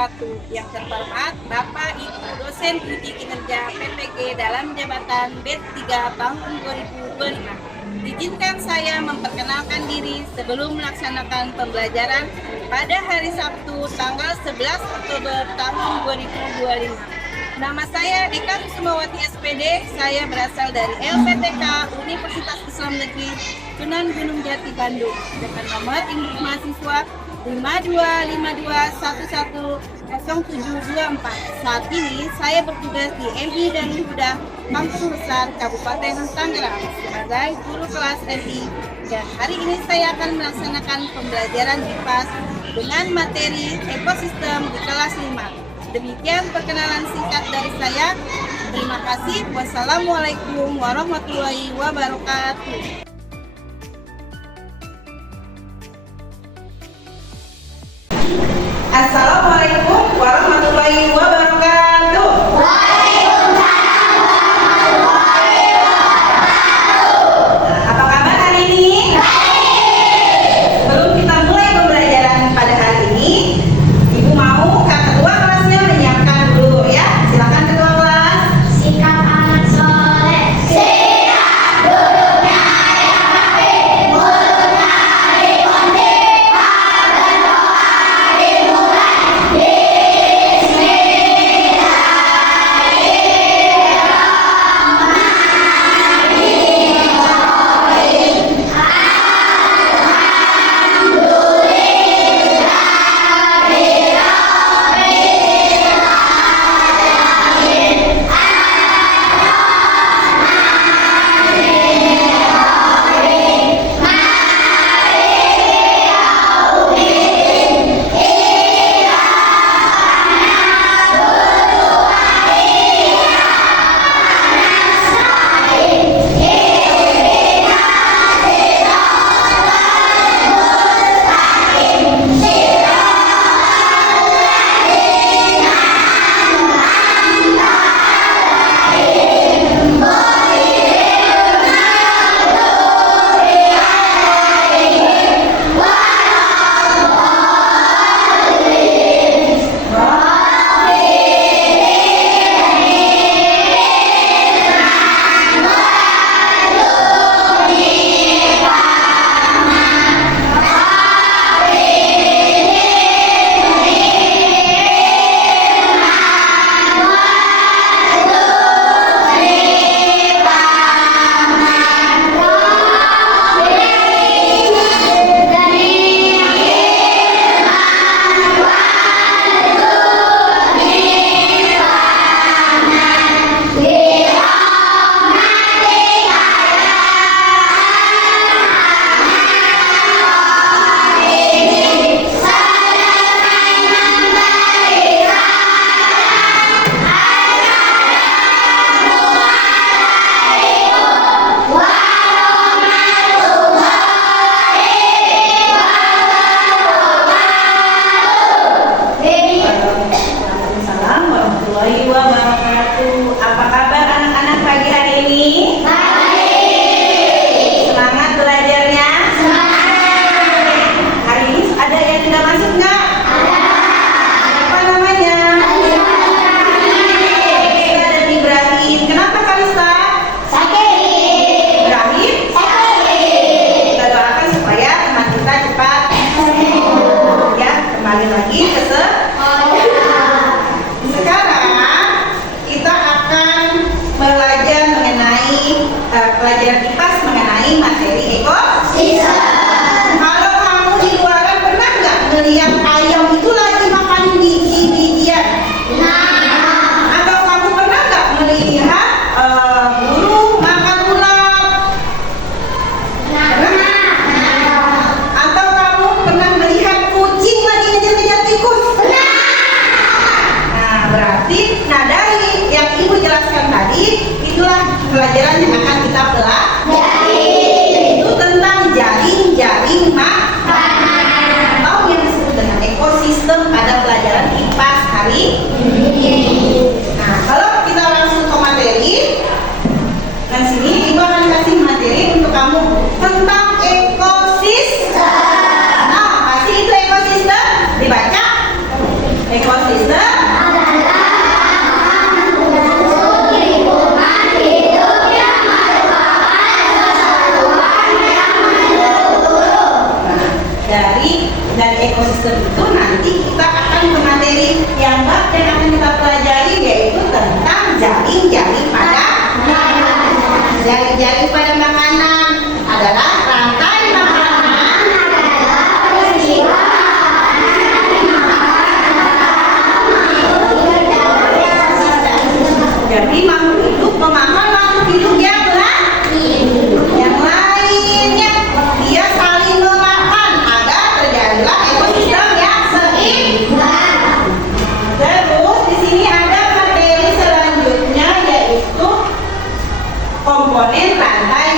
wabarakatuh. Yang terhormat Bapak Ibu dosen uji kinerja PPG dalam jabatan B3 tahun 2025. Izinkan saya memperkenalkan diri sebelum melaksanakan pembelajaran pada hari Sabtu tanggal 11 Oktober tahun 2025. Nama saya Eka Kusumawati SPD, saya berasal dari LPTK Universitas Islam Negeri Sunan Gunung Jati Bandung dengan nomor induk mahasiswa 5252110724. Saat ini saya bertugas di MI Darul Huda Kampung Besar Kabupaten Tangerang sebagai guru kelas MI, dan hari ini saya akan melaksanakan pembelajaran IPAS dengan materi ekosistem di kelas 5. Demikian perkenalan singkat dari saya. Terima kasih. Wassalamualaikum warahmatullahi wabarakatuh. Assalamualaikum warahmatullahi wabarakatuh. Apa kabar hari ini? Sebelum kita mulai pembelajaran pada hari ini, Ibu mau Kak Ketua kelasnya menyiapkan dulu ya. Silakan Ketua kelas. Sikap anak soleh, sikap duduknya yang rapi, mulutnya dikunci, berdoa dimulai, terjadi pada makanan adalah rantai makanan. Jadi makhluk hidup memakan makhluk hidup yang lainnya. Dia saling memakan agar terjadilah ekosistem yang seimbang. Terus di sini ada materi selanjutnya yaitu komponen rantai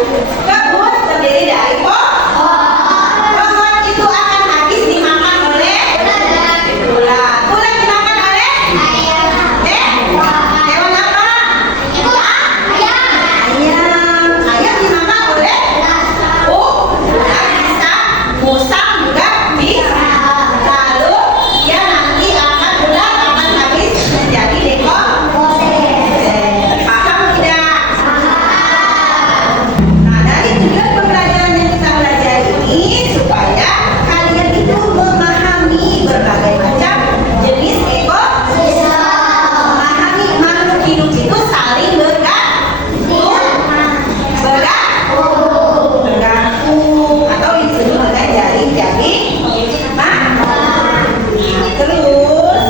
Kebun terdiri dari pohon. Pohon itu akan habis dimakan oleh ulat. Ulat dimakan oleh hewan apa? Ayam dimakan oleh ulat. Bisa musang juga bisa. Lalu dia nanti ulat akan habis menjadi paham tidak? Nah, dari tujuan pembelajaran yang kita pelajari ini supaya kalian itu memahami berbagai macam jenis memahami makhluk hidup itu saling bergantung atau disebut dengan jaring-jaring terus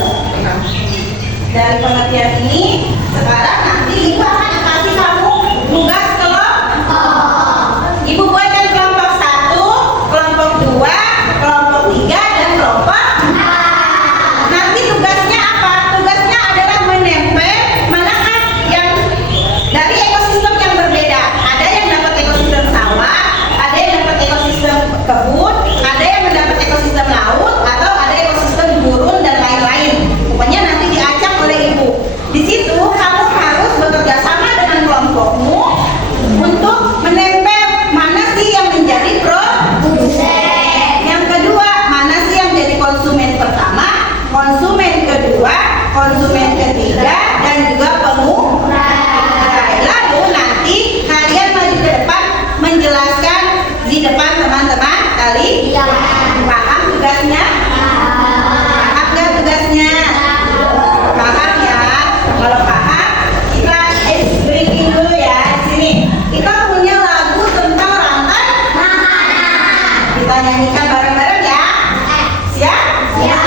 dari pengertian ini sekarang nanti ibu akan kasih kamu tugas kelompok. Ibu buatkan kelompok 1, kelompok 2, kelompok 3 dan kelompok 4. Nanti tugasnya apa? Tugasnya adalah menempel manakah yang dari ekosistem yang berbeda. Ada yang dapat ekosistem sawah, ada yang dapat ekosistem kebun, ada yang mendapat ekosistem laut, atau ada ekosistem gurun dan lain-lain. Pokoknya nanti diacak oleh ibu. Di situ kamu harus bekerja sama dengan kelompokmu untuk menempel mana sih yang menjadi produsen. Yang kedua, mana sih yang jadi konsumen pertama, konsumen kedua, konsumen ketiga, dan juga pengurai. Lalu nanti kalian maju ke depan menjelaskan di depan teman-teman kalian. Paham tugasnya? Paham nggak tugasnya? Paham ya? Kalau paham, kita breaking dulu ya. Di sini kita punya lagu tentang rantai makanan. Kita nyanyikan bareng-bareng ya. Siap? Siap.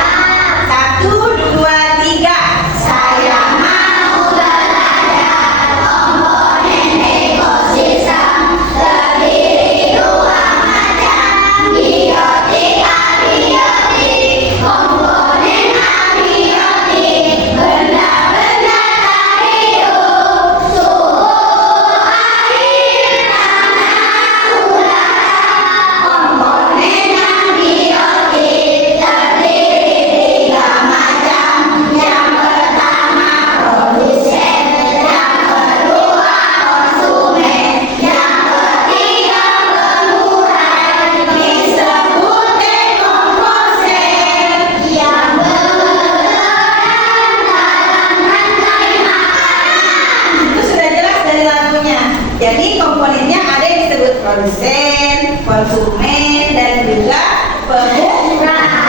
1, 2, 3. Saya mau belajar komponen ekosistem terdiri dua macam, biotik, abiotik, komponen abiotik, benda-benda tak hidup, suhu, air, tanah, udara. Komponen abiotik terdiri tiga macam. Yang pertama produsen, yang kedua konsumen, yang ketiga pengurai. Disebut dekomposer yang berperan dalam rantai makanan. Itu sudah jelas dari lagunya. Jadi komponennya ada yang disebut produsen, konsumen, dan juga pengurai.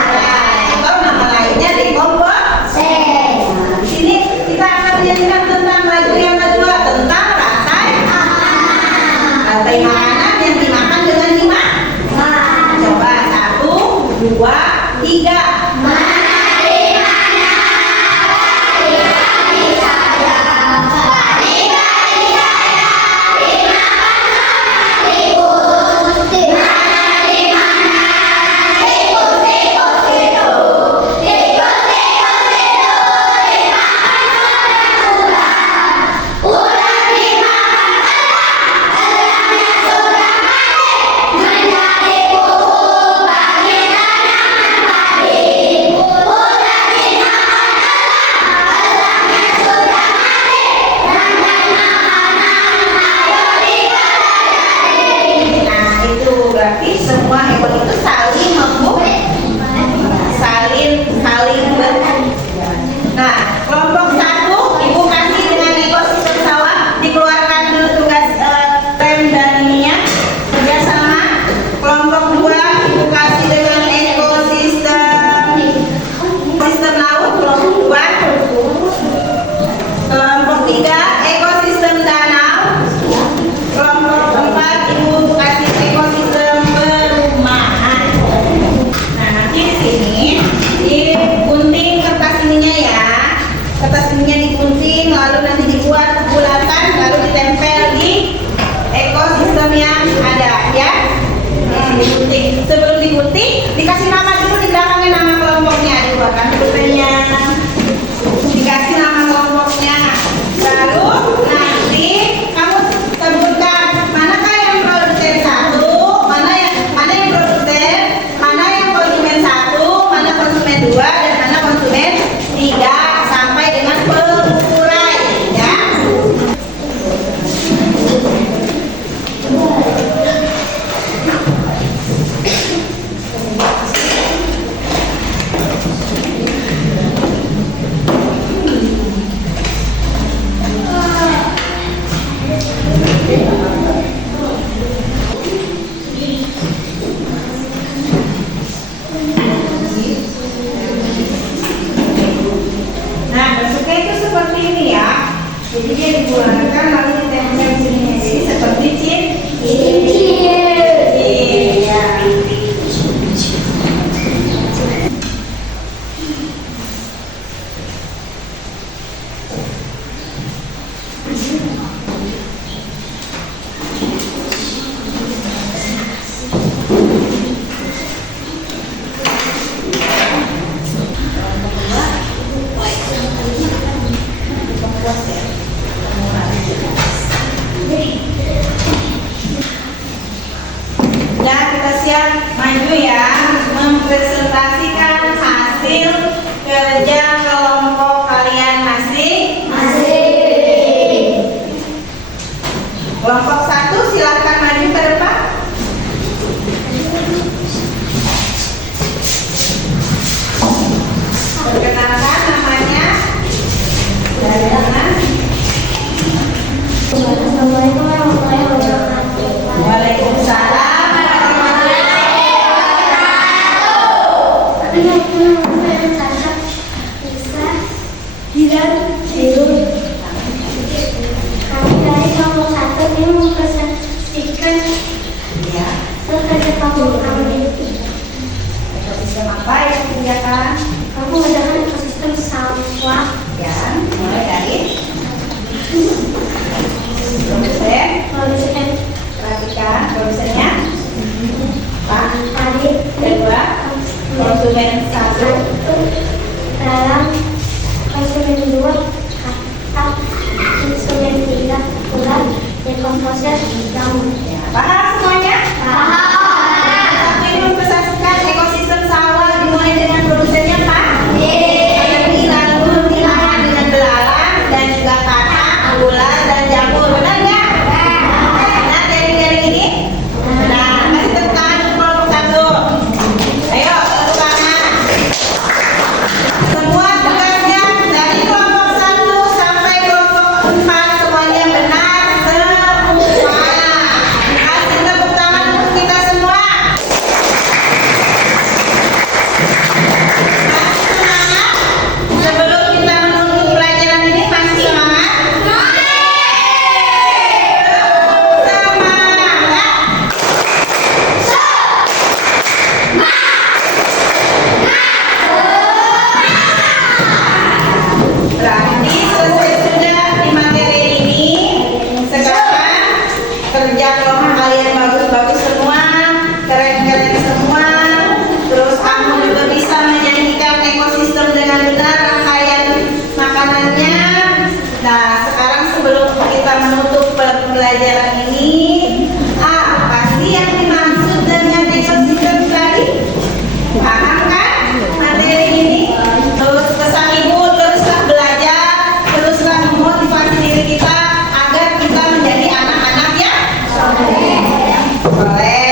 Atau nama lainnya dekomposer. Nah, di sini kita akan menyanyikan tentang lagu yang kedua tentang rantai makanan. Rantai makanan yang dimakan dengan gimana? Coba 1, 2, 3. Menjadi kuku bagi tanaman padi. maju ya, mempresentasikan hasil kerja kelompok kalian masing-masing. Kelompok 1 silahkan maju ke depan. Perkenalkan namanya. Dari mana? Assalamualaikum warahmatullahi wabarakatuh. Waalaikumsalam warahmatullahi wabarakatuh. Kami mempresentasikan bisa dan hidup. Kami dari kelompok 1 ini mempresentasikan Ya, kerja kelompok kami. ekosistem apa yang dikerjakan? Kami mengerjakan ekosistem sawah. Ya, mulai dari produsen. Produsen Perhatikan produsennya. Pak. tadi Kedua, konsumen 1. dalam konsumen 2 kata konsumen 3 ular dekomposer jamur. Ya, paham semuanya? Tapi mempresentasikan ekosistem sawah dimulai dengan produsennya Pak. Lalu dilakukan dengan belalang dan juga katak, ular dan jamur. Benar nggak? Benar dari ini? Benar. Kasih tepuk tangan untuk kelompok 1. Ayo, tepuk tangan. Semua tugasnya dari kelompok 1 sampai kelompok 4 semuanya benar semua. Kasih tepuk tangan untuk kita semua. Masih semangat? Sebelum kita menutup pelajaran ini masih semangat? Berarti selesai sudah di materi ini. Sekarang kerja kelompok kalian bagus-bagus semua, keren-keren semua. Terus kamu juga bisa menyajikan ekosistem dengan benar rangkaian makanannya. Nah, sekarang sebelum kita menutup pelajaran ini, apa sih yang dimaksud dengan ekosistem tadi? Paham kan materi ini? Terus pesan ibu, teruslah belajar, teruslah memotivasi diri kita agar kita menjadi anak-anak yang soleh.